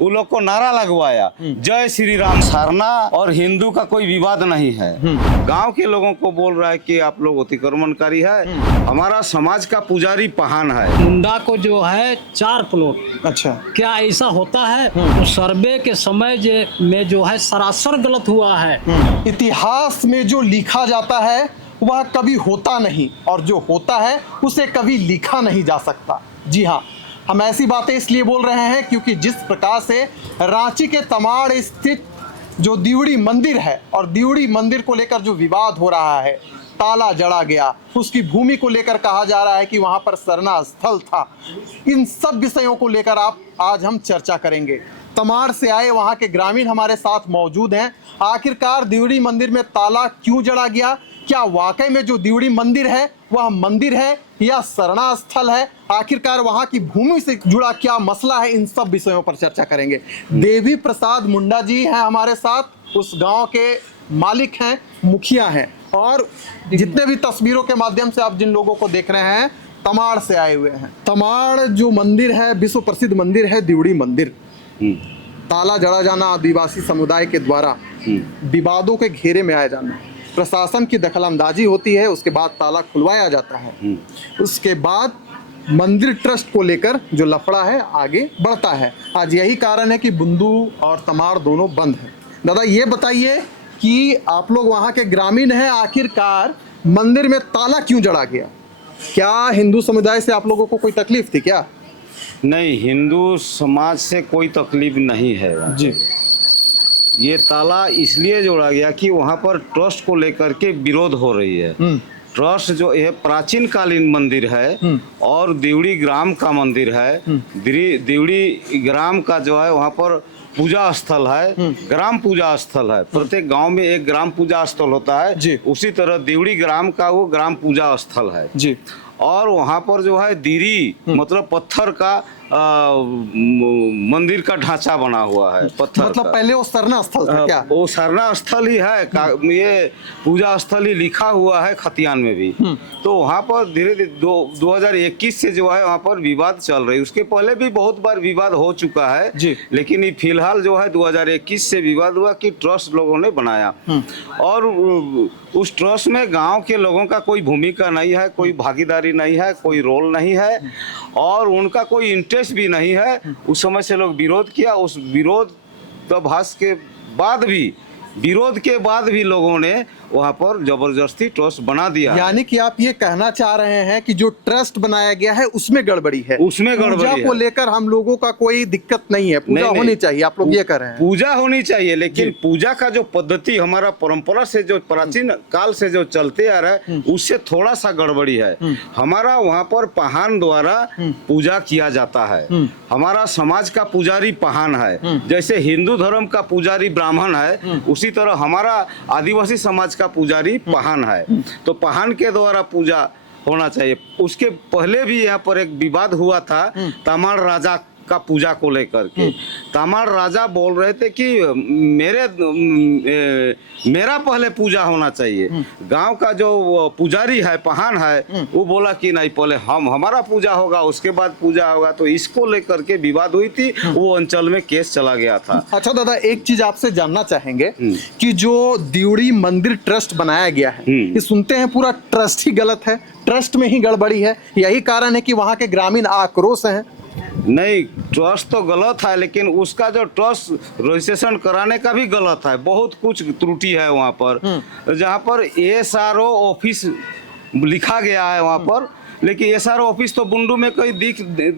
उन लोग को नारा लगवाया, जय श्री राम। सरना और हिंदू का कोई विवाद नहीं है। गांव के लोगों को बोल रहा है कि आप लोग अतिक्रमणकारी है, हमारा समाज का पुजारी पहान है। मुंडा को जो है 4 प्लॉट, अच्छा, क्या ऐसा होता है? तो सर्वे के समय में जो है सरासर गलत हुआ है। इतिहास में जो लिखा जाता है वह कभी होता नहीं, और जो होता है उसे कभी लिखा नहीं जा सकता। जी हाँ, हम ऐसी बातें इसलिए बोल रहे हैं क्योंकि जिस प्रकार से रांची के तमाड़ स्थित जो दिवड़ी मंदिर है, और दिवड़ी मंदिर को लेकर जो विवाद हो रहा है, ताला जड़ा गया, उसकी भूमि को लेकर कहा जा रहा है कि वहां पर सरना स्थल था, इन सब विषयों को लेकर आज हम चर्चा करेंगे। तमाड़ से आए वहां के ग्रामीण हमारे साथ मौजूद हैं। आखिरकार दिवड़ी मंदिर में ताला क्यों जड़ा गया? क्या वाकई में जो दिवड़ी मंदिर है वह मंदिर है या सरना स्थल है? आखिरकार वहां की भूमि से जुड़ा क्या मसला है? इन सब विषयों पर चर्चा करेंगे। देवी प्रसाद मुंडा जी हैं हमारे साथ, उस गांव के मालिक हैं, मुखिया हैं, और जितने भी तस्वीरों के माध्यम से आप जिन लोगों को देख रहे हैं तमाड़ से आए हुए हैं। तमाड़ जो मंदिर है विश्व प्रसिद्ध मंदिर है दिवड़ी मंदिर। ताला जड़ा जाना, आदिवासी समुदाय के द्वारा विवादों के घेरे में आया जाना, प्रशासन की दखलंदाजी होती है, उसके बाद ताला खुलवाया जाता है, उसके बाद मंदिर ट्रस्ट को लेकर जो लफड़ा है आगे बढ़ता है। आज यही कारण है कि बुंदू और तमाड़ दोनों बंद है। दादा ये बताइए कि आप लोग वहाँ के ग्रामीण हैं, आखिरकार मंदिर में ताला क्यों जड़ा गया? क्या हिंदू समुदाय से आप लोगों को कोई तकलीफ थी क्या? नहीं, हिंदू समाज से कोई तकलीफ नहीं है जी। ये ताला इसलिए जोड़ा गया कि वहाँ पर ट्रस्ट को लेकर के विरोध हो रही है। ट्रस्ट जो है प्राचीन कालीन मंदिर है और दिवड़ी ग्राम का मंदिर है। दिवड़ी ग्राम का जो है वहाँ पर पूजा स्थल है, ग्राम पूजा स्थल है। प्रत्येक गांव में एक ग्राम पूजा स्थल होता है जी। उसी तरह दिवड़ी ग्राम का वो ग्राम पूजा स्थल है जी। और वहाँ पर जो है दिरी मतलब पत्थर का मंदिर का ढांचा बना हुआ है, पत्थर मतलब का। पहले वो सरना स्थल था क्या? वो सरना स्थल ही है, ये पूजा स्थल ही लिखा हुआ है खतियान में भी। तो वहाँ पर धीरे धीरे 2021 से जो है वहाँ पर विवाद चल रही है। उसके पहले भी बहुत बार विवाद हो चुका है जी। लेकिन ये फिलहाल जो है 2021 से विवाद हुआ कि ट्रस्ट लोगों ने बनाया और उस ट्रस्ट में गांव के लोगों का कोई भूमिका नहीं है, कोई भागीदारी नहीं है, कोई रोल नहीं है और उनका कोई इंटरेस्ट भी नहीं है। उस समय से लोग विरोध किया, उस विरोधाभास के विरोध के बाद भी लोगों ने वहाँ पर जबरदस्ती ट्रस्ट बना दिया। यानी कि आप ये कहना चाह रहे हैं कि जो ट्रस्ट बनाया गया है उसमें गड़बड़ी है, उसमें गड़बड़ी पूजा है। को लेकर हम लोगों का कोई दिक्कत नहीं है, पूजा नहीं, होनी चाहिए, आप लोग ये कह रहे हैं। पूजा होनी चाहिए लेकिन पूजा का जो पद्धति हमारा परंपरा से जो प्राचीन काल से जो चलते आ रहा है उससे थोड़ा सा गड़बड़ी है। हमारा वहाँ पर पहान द्वारा पूजा किया जाता है, हमारा समाज का पुजारी पहान है। जैसे हिंदू धर्म का पुजारी ब्राह्मण है उसी तरह हमारा आदिवासी समाज का पुजारी पहान है। तो पहान के द्वारा पूजा होना चाहिए। उसके पहले भी यहाँ पर एक विवाद हुआ था तमाड़ राजा का पूजा को लेकर के। तमाड़ राजा बोल रहे थे कि मेरा पहले पूजा होना चाहिए। गांव का जो पुजारी है पहान है वो बोला कि नहीं पहले हमारा पूजा होगा उसके बाद पूजा होगा। तो इसको लेकर के विवाद हुई थी, वो अंचल में केस चला गया था। अच्छा दादा, एक चीज आपसे जानना चाहेंगे कि जो दिवड़ी मंदिर ट्रस्ट बनाया गया है, ये सुनते हैं पूरा ट्रस्ट ही गलत है, ट्रस्ट में ही गड़बड़ी है, यही कारण है कि वहाँ के ग्रामीण आक्रोश हैं। नहीं, ट्रस्ट तो गलत है लेकिन उसका जो ट्रस्ट रजिस्ट्रेशन कराने का भी गलत है। बहुत कुछ त्रुटि है वहाँ पर, जहाँ पर SRO ऑफिस लिखा गया है वहाँ पर, लेकिन SRO ऑफिस तो बुंडू में कोई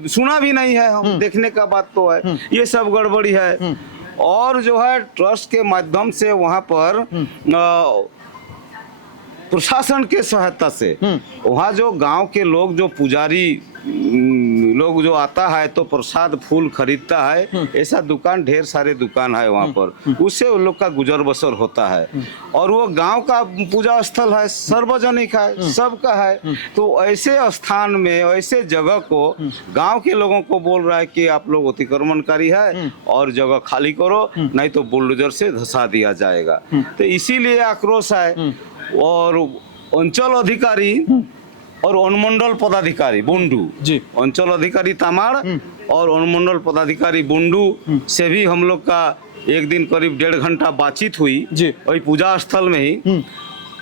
सुना भी नहीं है। हम देखने का बात तो है, ये सब गड़बड़ी है। और जो है ट्रस्ट के माध्यम से वहाँ पर प्रशासन के सहायता से वहाँ जो गांव के लोग जो पुजारी लोग जो आता है तो प्रसाद फूल खरीदता है, ऐसा दुकान ढेर सारे दुकान है वहाँ पर, उससे उन लोग का गुजर बसर होता है। और वो गांव का पूजा स्थल है, सार्वजनिक है, सबका है। तो ऐसे स्थान में ऐसे जगह को गांव के लोगों को बोल रहा है कि आप लोग अतिक्रमणकारी है और जगह खाली करो नहीं तो बुलडोजर से धंसा दिया जाएगा। तो इसीलिए आक्रोश है। और अंचल अधिकारी और अनुमंडल पदाधिकारी बुंडू जी। अंचल अधिकारी तमाड़ और अनुमंडल पदाधिकारी बुंडू से भी हम लोग का एक दिन करीब 1.5 घंटा बातचीत हुई जी। वही पूजा स्थल में ही।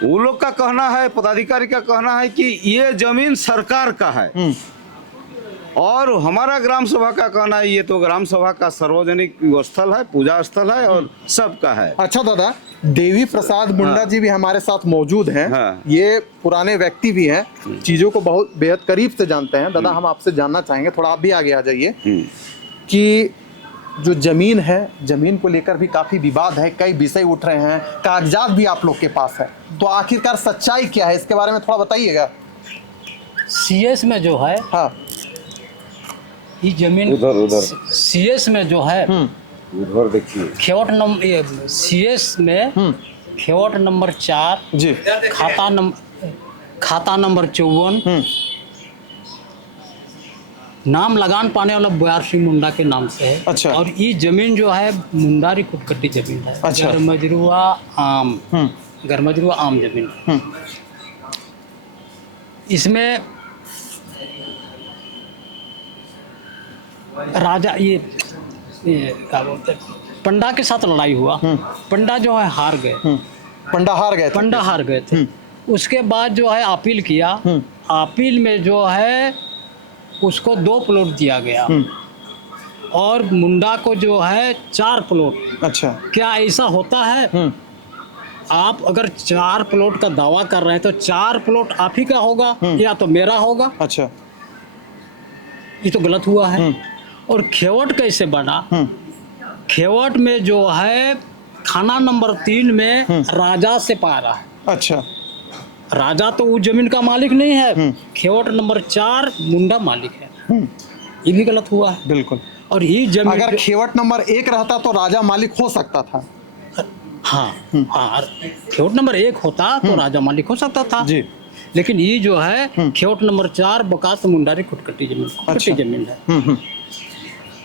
वो लोग का कहना है, पदाधिकारी का कहना है कि ये जमीन सरकार का है और हमारा ग्राम सभा का कहना है ये तो ग्राम सभा का सार्वजनिक स्थल है, पूजा स्थल है और सबका है। अच्छा दादा, देवी प्रसाद मुंडा हाँ। जी भी हमारे साथ मौजूद हैं। हाँ। ये पुराने व्यक्ति भी हैं, चीजों को बहुत बेहद करीब से जानते हैं। दादा, हम आपसे जानना चाहेंगे, थोड़ा आप भी आगे आ जाइए, कि जो जमीन है, जमीन को लेकर भी काफी विवाद है, कई विषय उठ रहे हैं, कागजात भी आप लोग के पास है, तो आखिरकार सच्चाई क्या है इसके बारे में थोड़ा बताइएगा। सीएस में जो है, हाँ। ये जमीन उधर सीएस में जो है, उधर देखिए खेवट नंबर सीएस में खेवट नंबर 4 जी। खाता नंबर 54 नाम लगान पाने वाला बोयार सिंह मुंडा के नाम से है। अच्छा। और ये जमीन जो है मुंडारी खुदकट्टी जमीन है। अच्छा। गरमजरुआ आम जमीन है। इसमें राजा ये क्या बोलते हैं, पंडा के साथ लड़ाई हुआ। पंडा जो है हार गए। पंडा हार गए थे। पंडा हार गए थे। उसके बाद जो है अपील किया। अपील में जो है उसको 2 प्लॉट दिया गया और मुंडा को जो है 4 प्लॉट। अच्छा। क्या ऐसा होता है? आप अगर 4 प्लॉट का दावा कर रहे हैं तो 4 प्लॉट आप ही का होगा या तो मेरा होगा। अच्छा। ये तो गलत हुआ है। और खेवट कैसे बना? खेवट में जो है खाना नंबर 3 में राजा से पारा है। अच्छा। राजा तो उस जमीन का मालिक नहीं है। खेवट नंबर 4 मुंडा मालिक है। ये भी गलत हुआ है। बिल्कुल। और ये जमीन अगर खेवट नंबर 1 रहता तो राजा मालिक हो सकता था। हाँ हाँ, खेवट नंबर 1 होता तो राजा मालिक हो सकता था जी। लेकिन ये जो है खेवट नंबर 4 बकास मुंडारी खुदकट्टी जमीन, खुदकट्टी अच्छा। जमीन है।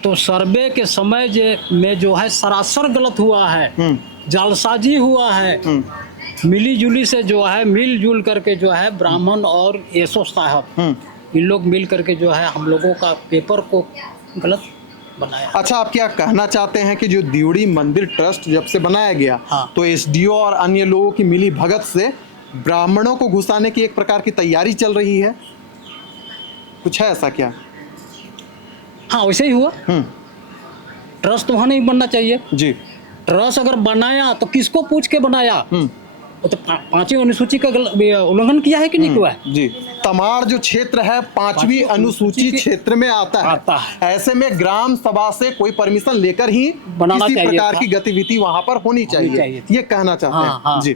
तो सर्वे के समय में जो है सरासर गलत हुआ है, जालसाजी हुआ है। मिली जुली से जो है मिलजुल करके जो है ब्राह्मण और एसओ साहब इन लोग मिल करके जो है हम लोगों का पेपर को गलत बनाया। अच्छा, आप क्या कहना चाहते हैं कि जो दियोड़ी मंदिर ट्रस्ट जब से बनाया गया, हाँ। तो एसडीओ और अन्य लोगों की मिली भगत से ब्राह्मणों को घुसाने की एक प्रकार की तैयारी चल रही है, कुछ है ऐसा क्या? हाँ, वैसे ही हुआ। ट्रस्ट तो वहाँ नहीं बनना चाहिए। जी। ट्रस्ट अगर बनाया तो किसको पूछ के बनाया? वो तो 5वीं अनुसूची का उल्लंघन किया है कि नहीं हुआ है? जी। तमाड़ जो क्षेत्र है 5वीं अनुसूची क्षेत्र में आता है। ऐसे में ग्राम सभा से कोई परमिशन लेकर ही बनाना किसी चाहिए प्रकार था। की गतिविधि वहां पर होनी चाहिए, ये कहना चाहते हैं। हाँ। जी।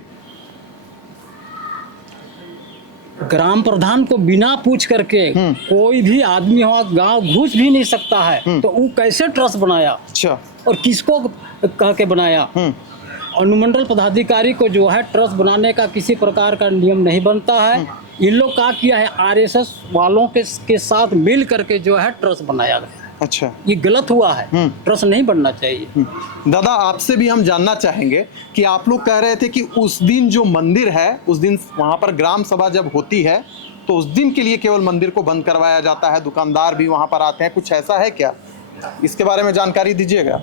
ग्राम प्रधान को बिना पूछ करके कोई भी आदमी वहाँ गांव घुस भी नहीं सकता है, तो वो कैसे ट्रस्ट बनाया? अच्छा। और किसको कह के बनाया? अनुमंडल पदाधिकारी को जो है ट्रस्ट बनाने का किसी प्रकार का नियम नहीं बनता है। इन लोग क्या किया है, आरएसएस वालों के साथ मिल करके जो है ट्रस्ट बनाया गया। अच्छा। ये गलत हुआ है। ट्रस्ट नहीं बनना चाहिए। दादा, आपसे भी हम जानना चाहेंगे कि आप लोग कह रहे थे कि उस दिन जो मंदिर है, उस दिन वहां पर ग्राम सभा जब होती है तो उस दिन के लिए केवल मंदिर को बंद करवाया जाता है, दुकानदार भी वहां पर आते हैं, कुछ ऐसा है क्या? इसके बारे में जानकारी दीजिएगा।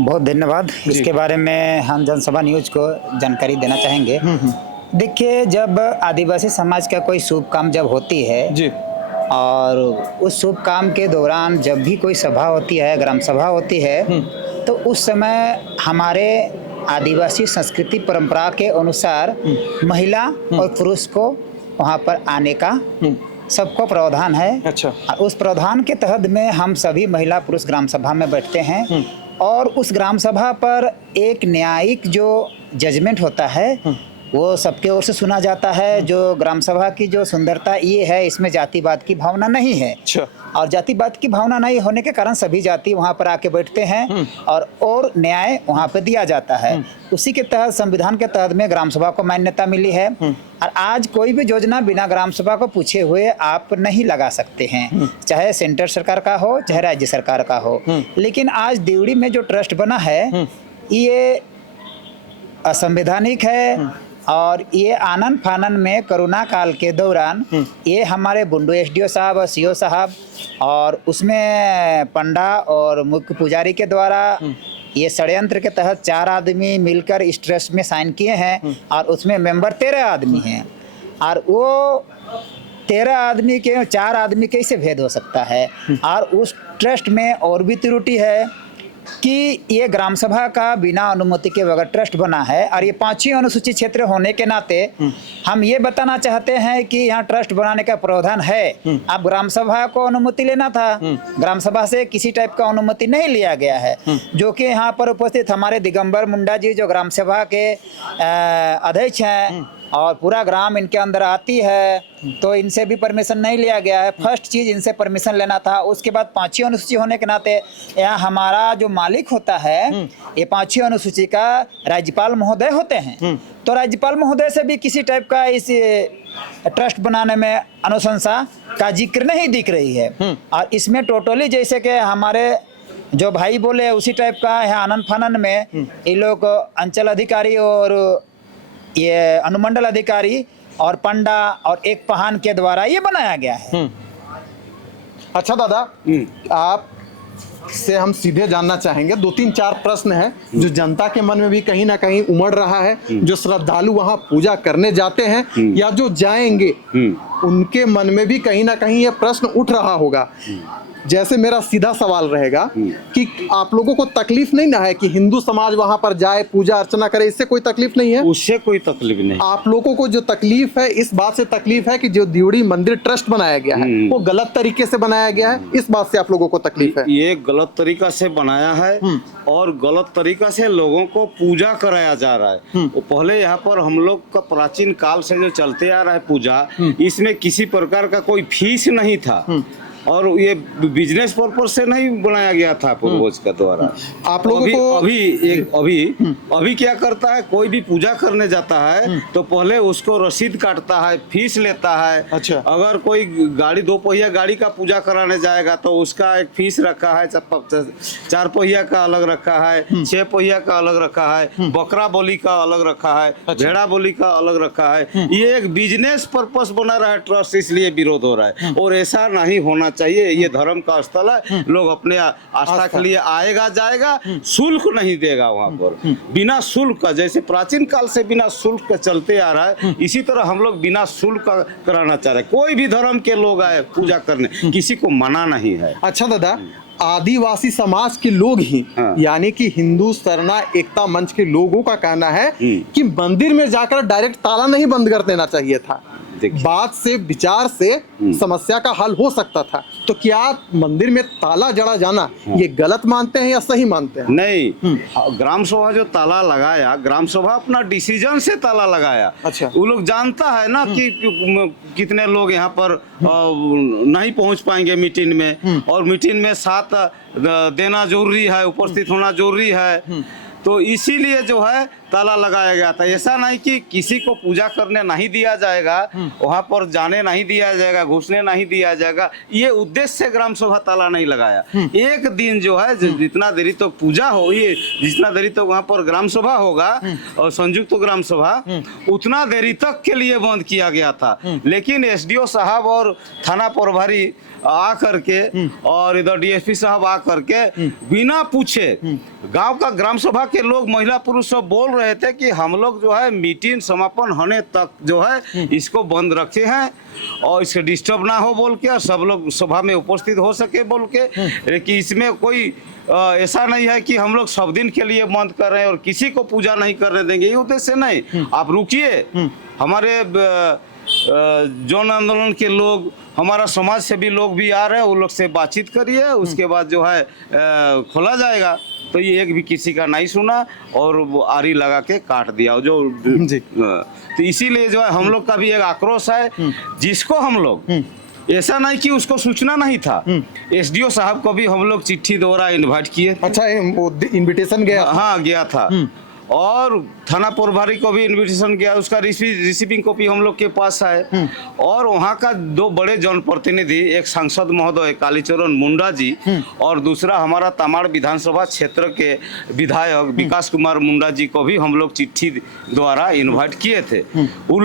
बहुत धन्यवाद। इसके बारे में हम जनसभा न्यूज को जानकारी देना चाहेंगे। देखिए, जब आदिवासी समाज का कोई शुभ काम जब होती है जी, और उस शुभ काम के दौरान जब भी कोई सभा होती है, ग्राम सभा होती है, तो उस समय हमारे आदिवासी संस्कृति परंपरा के अनुसार महिला और पुरुष को वहाँ पर आने का सबको प्रावधान है। अच्छा। और उस प्रावधान के तहत में हम सभी महिला पुरुष ग्राम सभा में बैठते हैं और उस ग्राम सभा पर एक न्यायिक जो जजमेंट होता है वो सबके ओर से सुना जाता है। जो ग्राम सभा की जो सुंदरता ये है, इसमें जातिवाद की भावना नहीं है। अच्छा। और जातिवाद की भावना नहीं होने के कारण सभी जाति वहाँ पर आके बैठते हैं और न्याय वहाँ पे दिया जाता है। उसी के तहत संविधान के तहत में ग्राम सभा को मान्यता मिली है। और आज कोई भी योजना बिना ग्राम सभा को पूछे हुए आप नहीं लगा सकते हैं, चाहे सेंटर सरकार का हो चाहे राज्य सरकार का हो। लेकिन आज दियोड़ी में जो ट्रस्ट बना है ये असंवैधानिक है और ये आनन फानन में कोरोना काल के दौरान ये हमारे बुंडू एसडीओ साहब और सीओ साहब और उसमें पंडा और मुख्य पुजारी के द्वारा ये षड्यंत्र के तहत 4 आदमी मिलकर इस ट्रस्ट में साइन किए हैं और उसमें मेंबर 13 आदमी हैं और वो 13 आदमी के 4 आदमी कैसे भेद हो सकता है। और उस ट्रस्ट में और भी त्रुटि है कि ये ग्राम सभा का बिना अनुमति के बगैर ट्रस्ट बना है और ये 5वीं अनुसूचित क्षेत्र होने के नाते हम ये बताना चाहते हैं कि यहाँ ट्रस्ट बनाने का प्रावधान है। अब ग्राम सभा को अनुमति लेना था, ग्राम सभा से किसी टाइप का अनुमति नहीं लिया गया है, जो कि यहाँ पर उपस्थित हमारे दिगंबर मुंडा जी जो ग्राम सभा के अध्यक्ष हैं और पूरा ग्राम इनके अंदर आती है, तो इनसे भी परमिशन नहीं लिया गया है। फर्स्ट चीज़ इनसे परमिशन लेना था। उसके बाद 5वीं अनुसूची होने के नाते यहाँ हमारा जो मालिक होता है ये 5वीं अनुसूची का राज्यपाल महोदय होते हैं, तो राज्यपाल महोदय से भी किसी टाइप का इस ट्रस्ट बनाने में अनुशंसा का जिक्र नहीं दिख रही है। और इसमें टोटली जैसे कि हमारे जो भाई बोले उसी टाइप का है, आनन फानन में ये लोग अंचल अधिकारी और ये अनुमंडल अधिकारी और पंडा और एक पहान के द्वारा ये बनाया गया है। अच्छा दादा, आप से हम सीधे जानना चाहेंगे, 2-3-4 प्रश्न हैं जो जनता के मन में भी कहीं ना कहीं उमड़ रहा है। जो श्रद्धालु वहां पूजा करने जाते हैं या जो जाएंगे उनके मन में भी कहीं ना कहीं ये प्रश्न उठ रहा होगा। जैसे मेरा सीधा सवाल रहेगा कि आप लोगों को तकलीफ नहीं ना है कि हिंदू समाज वहां पर जाए पूजा अर्चना करे, इससे कोई तकलीफ नहीं है? उससे कोई तकलीफ नहीं। आप लोगों को जो तकलीफ है इस बात से तकलीफ है कि जो दियोड़ी मंदिर ट्रस्ट बनाया गया है वो गलत तरीके से बनाया गया है, इस बात से आप लोगों को तकलीफ है? ये गलत तरीका से बनाया है और गलत तरीका से लोगों को पूजा कराया जा रहा है। वो पहले यहाँ पर हम लोग का प्राचीन काल से जो चलते आ रहा है पूजा, इसमें किसी प्रकार का कोई फीस नहीं था और ये बिजनेस पर्पज से नहीं बनाया गया था पूर्वज का द्वारा। आप लोगों को अभी क्या करता है, कोई भी पूजा करने जाता है तो पहले उसको रसीद काटता है, फीस लेता है। अच्छा। अगर कोई गाड़ी 2 पहिया गाड़ी का पूजा कराने जाएगा तो उसका एक फीस रखा है, 4 पहिया का अलग रखा है, 6 पहिया का अलग रखा है, बकरा बोली का अलग रखा है, भेड़ा बोली का अलग रखा है। ये एक बिजनेस पर्पज बना रहा है ट्रस्ट, इसलिए विरोध हो रहा है और ऐसा नहीं होना चाहिए। ये धर्म का स्थल है, लोग अपने आस्था के लिए आएगा जाएगा, शुल्क नहीं देगा वहाँ पर। बिना शुल्क का, जैसे प्राचीन काल से बिना शुल्क का चलते आ रहा है, इसी तरह हम लोग बिना शुल्क का कराना चाह रहे हैं। कोई भी धर्म के लोग आए पूजा करने, किसी को मना नहीं है। अच्छा दादा, आदिवासी समाज के लोग ही यानी कि हिंदू सरना एकता मंच के लोगों का कहना है कि मंदिर में जाकर डायरेक्ट ताला नहीं बंद कर देना चाहिए था, बात से विचार से समस्या का हल हो सकता था। तो क्या आप मंदिर में ताला जड़ा जाना ये गलत मानते हैं या सही मानते हैं? नहीं, ग्राम सभा जो ताला लगाया, ग्राम सभा अपना डिसीजन से ताला लगाया। अच्छा। वो लोग जानता है ना कि कितने लोग यहाँ पर नहीं पहुँच पाएंगे मीटिंग में, और मीटिंग में साथ देना जरूरी है, उपस्थित होना जरूरी है, तो इसीलिए जो है ताला लगाया गया था। ऐसा नहीं कि किसी को पूजा करने नहीं दिया जाएगा, वहां पर जाने नहीं दिया जाएगा, घुसने नहीं दिया जाएगा, ये उद्देश्य से ग्राम सभा ताला नहीं लगाया। एक दिन जो है जितना देरी तक पूजा हो, ये जितना देरी तक वहां पर ग्राम सभा होगा और संयुक्त ग्राम सभा, उतना देरी तक के लिए बंद किया गया था। लेकिन एसडीओ साहब और थाना प्रभारी आ करके और इधर डीएसपी साहब आ करके बिना पूछे गांव का ग्राम सभा के लोग, महिला पुरुष सब बोल रहे थे कि हम लोग जो है मीटिंग समापन होने तक जो है इसको बंद रखे हैं और इससे डिस्टर्ब ना हो बोल के, और सब लोग सभा में उपस्थित हो सके बोल के, कि इसमें कोई ऐसा नहीं है कि हम लोग सब दिन के लिए बंद कर रहे हैं और किसी को पूजा नहीं करने देंगे, ये उद्देश्य नहीं। आप रुकिए, हमारे जन आंदोलन के लोग, हमारा समाज से भी लोग भी आ रहे हैं, वो लोग से बातचीत करिए, उसके बाद जो है खोला जाएगा। तो ये एक भी किसी का नहीं सुना और वो आरी लगा के काट दिया जो जी। तो इसीलिए जो है हम लोग का भी एक आक्रोश है, जिसको हम लोग, ऐसा नहीं कि उसको सूचना नहीं था, एसडीओ साहब को भी हम लोग चिट्ठी द्वारा इनवाइट किए। अच्छा, इनविटेशन गया? हाँ, गया था। और थाना प्रभारी को भी इनविटेशन किया, उसका रिसीविंग कॉपी हम लोग के पास है। और वहाँ का 2 बड़े जनप्रतिनिधि, एक सांसद महोदय कालीचरण मुंडा जी और दूसरा हमारा तमाड़ विधानसभा क्षेत्र के विधायक विकास कुमार मुंडा जी को भी हम लोग चिट्ठी द्वारा इनवाइट किए थे। वो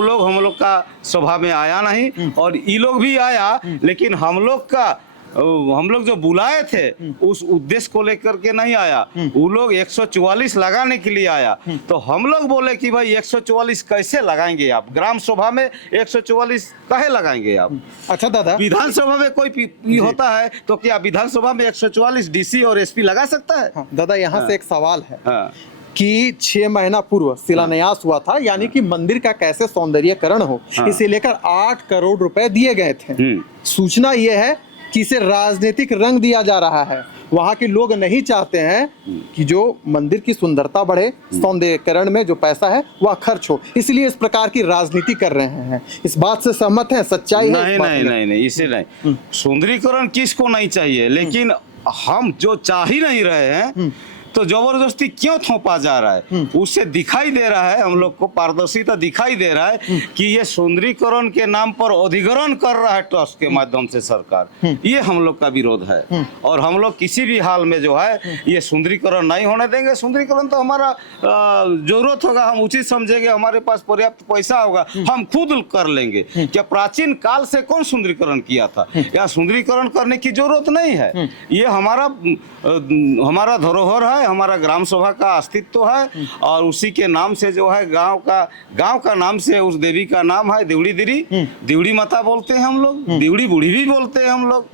लोग हम लोग का सभा में आया नहीं, और ये लोग भी आया, लेकिन हम लोग जो बुलाए थे उस उद्देश्य को लेकर के नहीं आया। वो लोग 144 लगाने के लिए आया, तो हम लोग बोले कि भाई 144 कैसे लगाएंगे आप, ग्राम सभा में 144 काहे लगाएंगे आप? अच्छा दादा, विधानसभा में कोई होता है तो क्या विधानसभा में 144 डीसी और एसपी लगा सकता है? हाँ, दादा यहाँ से एक सवाल है हाँ। कि 6 महीना पूर्व शिलान्यास हुआ था, यानी कि मंदिर का कैसे सौंदर्यीकरण हो, इसे लेकर 8 करोड़ रुपए दिए गए थे। सूचना ये है कि इसे राजनीतिक रंग दिया जा रहा है। वहाँ के लोग नहीं चाहते हैं कि जो मंदिर की सुंदरता बढ़े, सौंदर्यीकरण में जो पैसा है वह खर्च हो, इसलिए इस प्रकार की राजनीति कर रहे हैं। इस बात से सहमत हैं? सच्चाई है? नहीं, इसे नहीं। सुंदरीकरण किसको नहीं चाहिए, लेकिन हम जो चाह ही नहीं रहे हैं तो जबरदस्ती क्यों थोपा जा रहा है? उससे दिखाई दे रहा है, हम लोग को पारदर्शिता दिखाई दे रहा है कि ये सुंदरीकरण के नाम पर अधिग्रहण कर रहा है ट्रस्ट के माध्यम से सरकार। ये हम लोग का विरोध है, और हम लोग किसी भी हाल में जो है ये सुंदरीकरण नहीं होने देंगे। सुंदरीकरण तो हमारा जरूरत होगा, हम उचित समझेंगे, हमारे पास पर्याप्त पैसा होगा, हम खुद कर लेंगे। क्या प्राचीन काल से कौन सुंदरीकरण किया था? या सुंदरीकरण करने की जरूरत नहीं है। ये हमारा धरोहर है, हमारा ग्राम सभा का अस्तित्व है, और उसी के नाम से जो है गांव का नाम से उस देवी का नाम है दिवड़ी दिरी, दिवड़ी माता बोलते हैं हम लोग, दिवड़ी बूढ़ी भी बोलते हैं हम लोग।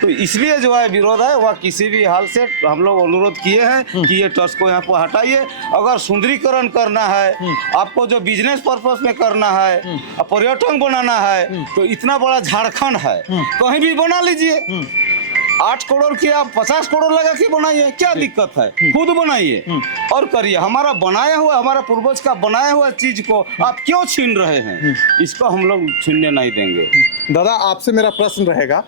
तो इसलिए जो है विरोध है, वह किसी भी हाल से हम लोग अनुरोध किए हैं कि ये ट्रस्ट को यहाँ पर हटाइए। अगर सुंदरीकरण करना है, आपको जो बिजनेस पर्पस में करना है, पर्यटन बनाना है, तो इतना बड़ा झारखंड है, कहीं भी बना लीजिए। 8 करोड़ की आप 50 करोड़ लगा के बनाइए, क्या दिक्कत है? खुद बनाइए और करिए। हमारा बनाया हुआ, हमारा पूर्वज का बनाया हुआ चीज को आप क्यों छीन रहे हैं? इसको हम लोग छीनने नहीं देंगे। दादा, आपसे मेरा प्रश्न रहेगा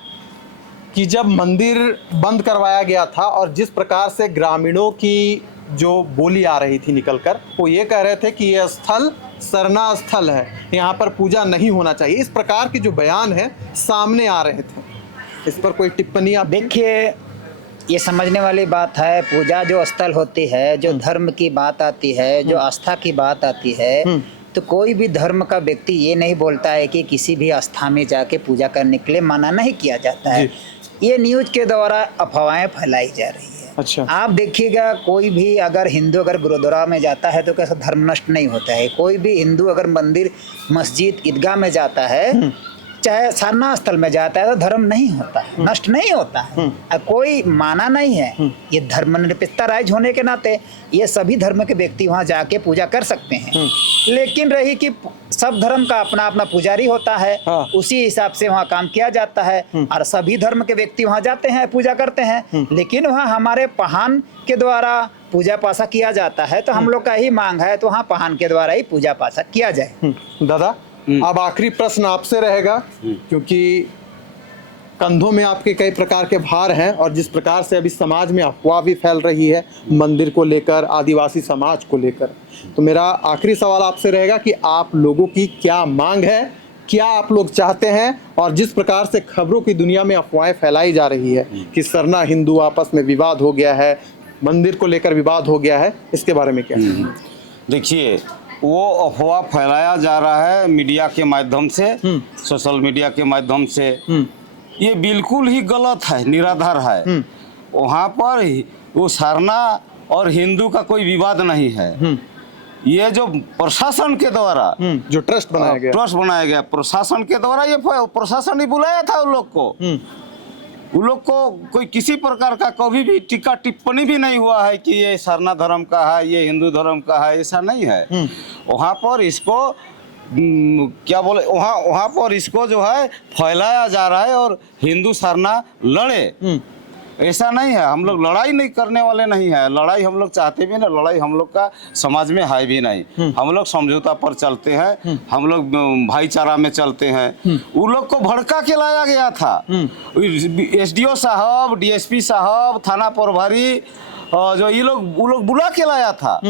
कि जब मंदिर बंद करवाया गया था और जिस प्रकार से ग्रामीणों की जो बोली आ रही थी निकलकर, वो ये कह रहे थे कि यह स्थल सरना स्थल है, यहाँ पर पूजा नहीं होना चाहिए, इस प्रकार के जो बयान है सामने आ रहे थे, इस पर कोई टिप्पणी आप? देखिए, ये समझने वाली बात है। पूजा जो स्थल होती है, जो धर्म की बात आती है, जो आस्था की बात आती है, तो कोई भी धर्म का व्यक्ति ये नहीं बोलता है कि किसी भी आस्था में जाके पूजा करने के लिए मना नहीं किया जाता है। ये न्यूज़ के द्वारा अफवाहें फैलाई जा रही है। अच्छा, आप देखिएगा, कोई भी अगर हिंदू अगर गुरुद्वारा में जाता है तो कैसा धर्म नष्ट नहीं होता है। कोई भी हिंदू अगर मंदिर, मस्जिद, ईदगाह में जाता है, चाहे सारना स्थल में जाता है, तो धर्म नहीं होता है, नष्ट नहीं होता है। कोई माना नहीं है। ये धर्मनिरपेक्षता राज्य होने के नाते ये सभी धर्म के व्यक्ति वहाँ जाके पूजा कर सकते हैं। लेकिन रही कि सब धर्म का अपना अपना पुजारी होता है, उसी हिसाब से वहाँ काम किया जाता है, और सभी धर्म के व्यक्ति वहाँ जाते हैं, पूजा करते हैं। लेकिन वहाँ हमारे पहान के द्वारा पूजा पासा किया जाता है, तो हम लोग का ही मांग है तो वहाँ पहान के द्वारा ही पूजा पासा किया जाए। दादा, अब आखिरी प्रश्न आपसे रहेगा, क्योंकि कंधों में आपके कई प्रकार के भार हैं, और जिस प्रकार से अभी समाज में अफवाह भी फैल रही है मंदिर को लेकर, आदिवासी समाज को लेकर, तो मेरा आखिरी सवाल आपसे रहेगा कि आप लोगों की क्या मांग है, क्या आप लोग चाहते हैं? और जिस प्रकार से खबरों की दुनिया में अफवाहें फैलाई जा रही है कि सरना हिंदू आपस में विवाद हो गया है, मंदिर को लेकर विवाद हो गया है, इसके बारे में क्या? देखिए, वो अफवाह फैलाया जा रहा है मीडिया के माध्यम से, सोशल मीडिया के माध्यम से, ये बिल्कुल ही गलत है, निराधार है। वहाँ पर वो सरना और हिंदू का कोई विवाद नहीं है। ये जो प्रशासन के द्वारा जो ट्रस्ट बनाया गया, प्रशासन के द्वारा, ये प्रशासन ही बुलाया था उन लोग को। उन लोग को कोई किसी प्रकार का कभी भी टीका टिप्पणी भी नहीं हुआ है कि ये सरना धर्म का है, ये हिंदू धर्म का है, ऐसा नहीं है। वहाँ पर इसको क्या बोले, वहाँ पर इसको जो है फैलाया जा रहा है, और हिंदू सरना लड़े, ऐसा नहीं है। हम लोग लड़ाई नहीं करने वाले नहीं है, लड़ाई हम लोग चाहते भी नहीं, लड़ाई हम लोग का समाज में है भी नहीं। हम लोग समझौता पर चलते हैं, हम लोग भाईचारा में चलते हैं। उन लोग को भड़का के लाया गया था। एसडीओ साहब, डीएसपी साहब, थाना प्रभारी जो ये लोग वो लोग बुला के लाया था।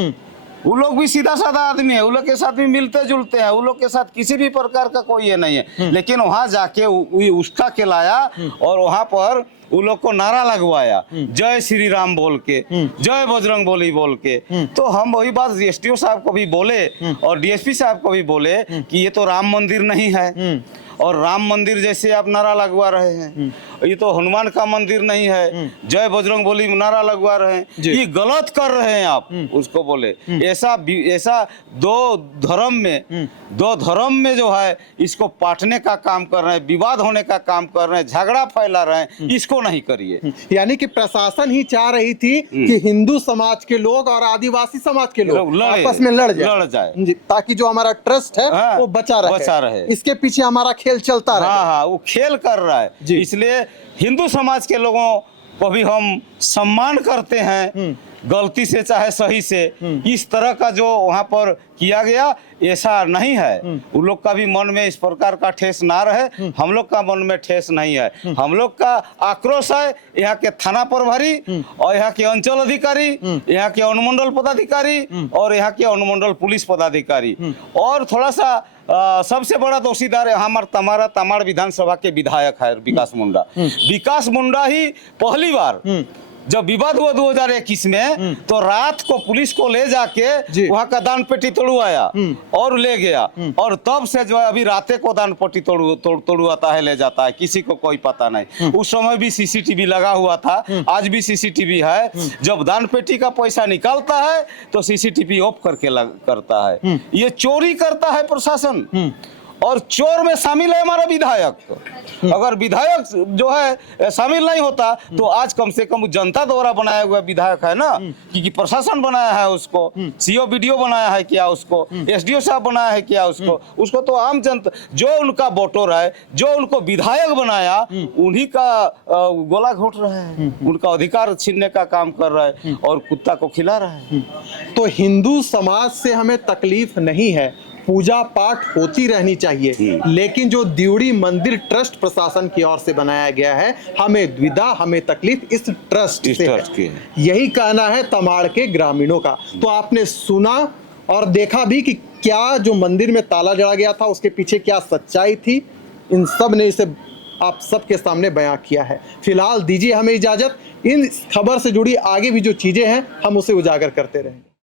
वो लोग भी सीधा साधा आदमी है, वो लोग के साथ भी मिलते जुलते हैं, वो लोग के साथ किसी भी प्रकार का कोई ये नहीं है। लेकिन वहां जाके उठा के लाया और वहां पर वो लोग को नारा लगवाया, जय श्री राम बोल के, जय बजरंग बली बोल के। तो हम वही बात एसडीओ साहब को भी बोले और डीएसपी साहब को भी बोले कि ये तो राम मंदिर नहीं है, और राम मंदिर जैसे आप नारा लगवा रहे हैं, ये तो हनुमान का मंदिर नहीं है, जय बजरंग बली नारा लगवा रहे हैं, ये गलत कर रहे हैं आप। उसको बोले ऐसा दो धर्म में जो है इसको पाटने का काम कर रहे हैं, विवाद होने का काम कर रहे हैं, झगड़ा फैला रहे हैं, इसको नहीं करिए। यानी कि प्रशासन ही चाह रही थी कि हिंदू समाज के लोग और आदिवासी समाज के लोग आपस में लड़ जाए ताकि जो हमारा ट्रस्ट है वो बचा रहे। इसके पीछे हमारा खेल चलता रहे। हाँ, वो खेल कर रहा है। इसलिए हिंदू समाज के लोगों को भी हम सम्मान करते हैं, गलती से चाहे सही से। इस तरह का जो वहाँ पर किया गया ऐसा नहीं है। उन लोग का भी मन में इस प्रकार का ठेस ना रहे, हम लोग का मन में ठेस नहीं है। हम लोग का आक्रोश है यहाँ के थाना प्रभारी और यहाँ के अंचल अधिकारी, यहाँ के अनुमंडल पदाधिकारी और यहाँ के अनुमंडल पुलिस पदाधिकारी, और थोड़ा सा सबसे बड़ा दोषीदार हमारा तमाड़ विधानसभा के विधायक है विकास मुंडा। विकास मुंडा ही पहली बार जब विवाद हुआ 2021 में, तो रात को पुलिस को ले जाके वहाँ का दान पेटी तोड़वाया और ले गया, और तब से जो है अभी राते को दान पेटी तोड़वाता है, ले जाता है, किसी को कोई पता नहीं। उस समय भी सीसीटीवी लगा हुआ था, आज भी सीसीटीवी है। जब दान पेटी का पैसा निकालता है तो सीसीटीवी ऑफ करके करता है। ये चोरी करता है प्रशासन, और चोर में शामिल है हमारा विधायक। अगर विधायक जो है शामिल नहीं होता तो आज कम से कम जनता द्वारा बनाया हुआ विधायक है ना, क्योंकि प्रशासन बनाया है उसको, सीओ बीडीओ बनाया है क्या उसको, एसडीओ साहब बनाया है क्या उसको तो आम जनता जो उनका वोटर है, जो उनको विधायक बनाया, उन्हीं का गोला घोट रहा है, उनका अधिकार छीनने का काम कर रहा है और कुत्ता को खिला रहा है। तो हिंदू समाज से हमें तकलीफ नहीं है, पूजा पाठ होती रहनी चाहिए, लेकिन जो दियोड़ी मंदिर ट्रस्ट प्रशासन की ओर से बनाया गया है, हमें द्विधा, हमें तकलीफ इस ट्रस्ट से है। यही कहना है तमाड़ के ग्रामीणों का। तो आपने सुना और देखा भी कि क्या जो मंदिर में ताला जड़ा गया था उसके पीछे क्या सच्चाई थी, इन सब ने इसे आप सबके सामने बयां किया है। फिलहाल दीजिए हमें इजाजत, इन खबर से जुड़ी आगे भी जो चीजें हैं हम उसे उजागर करते रहेंगे।